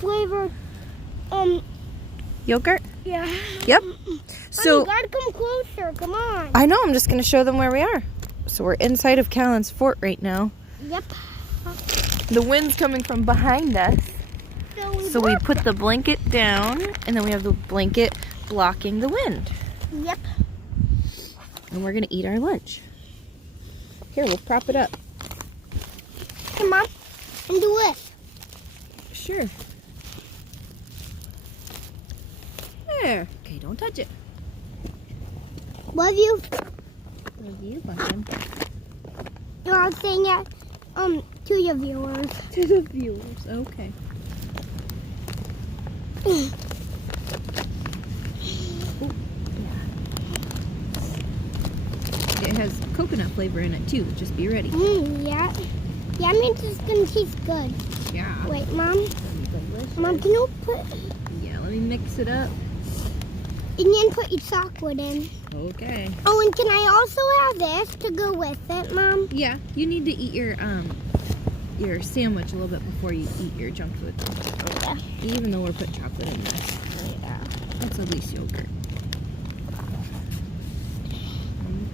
flavored Yogurt? yeah. Yep. So So you gotta come closer. Come on. I know, I'm just going to show them where we are. So we're inside of Callan's fort right now. Yep. The wind's coming from behind us. So we walk. put the blanket down, and then we have the blanket blocking the wind. Yep. And we're going to eat our lunch. Here, we'll prop it up. Come on. And do this. Sure. There. Okay, don't touch it. Love you. Love you, Bunkin. You're saying it to your viewers. To the viewers, okay. It has coconut flavor in it too. Just be ready. Yeah. Yeah, it means it's gonna taste good. Yeah. Wait, Mom. Delicious. Mom, can you put Yeah, let me mix it up. and then put your chocolate in? Okay. Oh, and can I also have this to go with it, Mom? Yeah, you need to eat your sandwich a little bit before you eat your junk food. Yeah. Even though we're putting chocolate in this. Yeah. That's at least yogurt. There you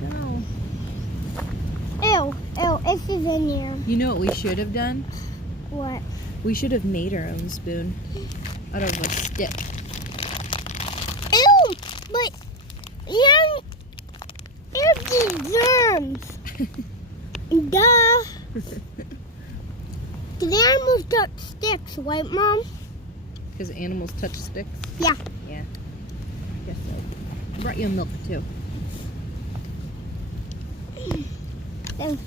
go. Ew, this is in here. You know what we should have done? What? We should have made our own spoon out of a stick. Ew, but yeah, there's these germs. Duh. The animals touch sticks, right, Mom? Because animals touch sticks? Yeah. Yeah. Guess so. I brought you a milk too. So,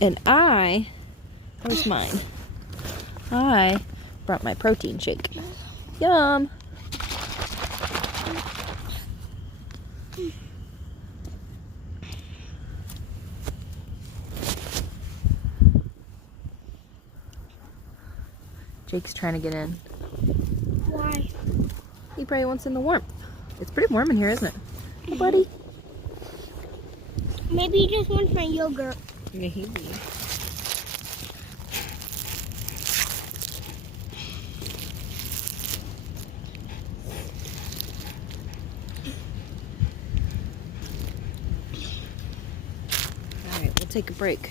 And where's mine? I brought my protein shake. Yum! Jake's trying to get in. why? He probably wants in the warmth. It's pretty warm in here, isn't it? Hey, buddy. Maybe he just wants my yogurt. Maybe. All right, we'll take a break.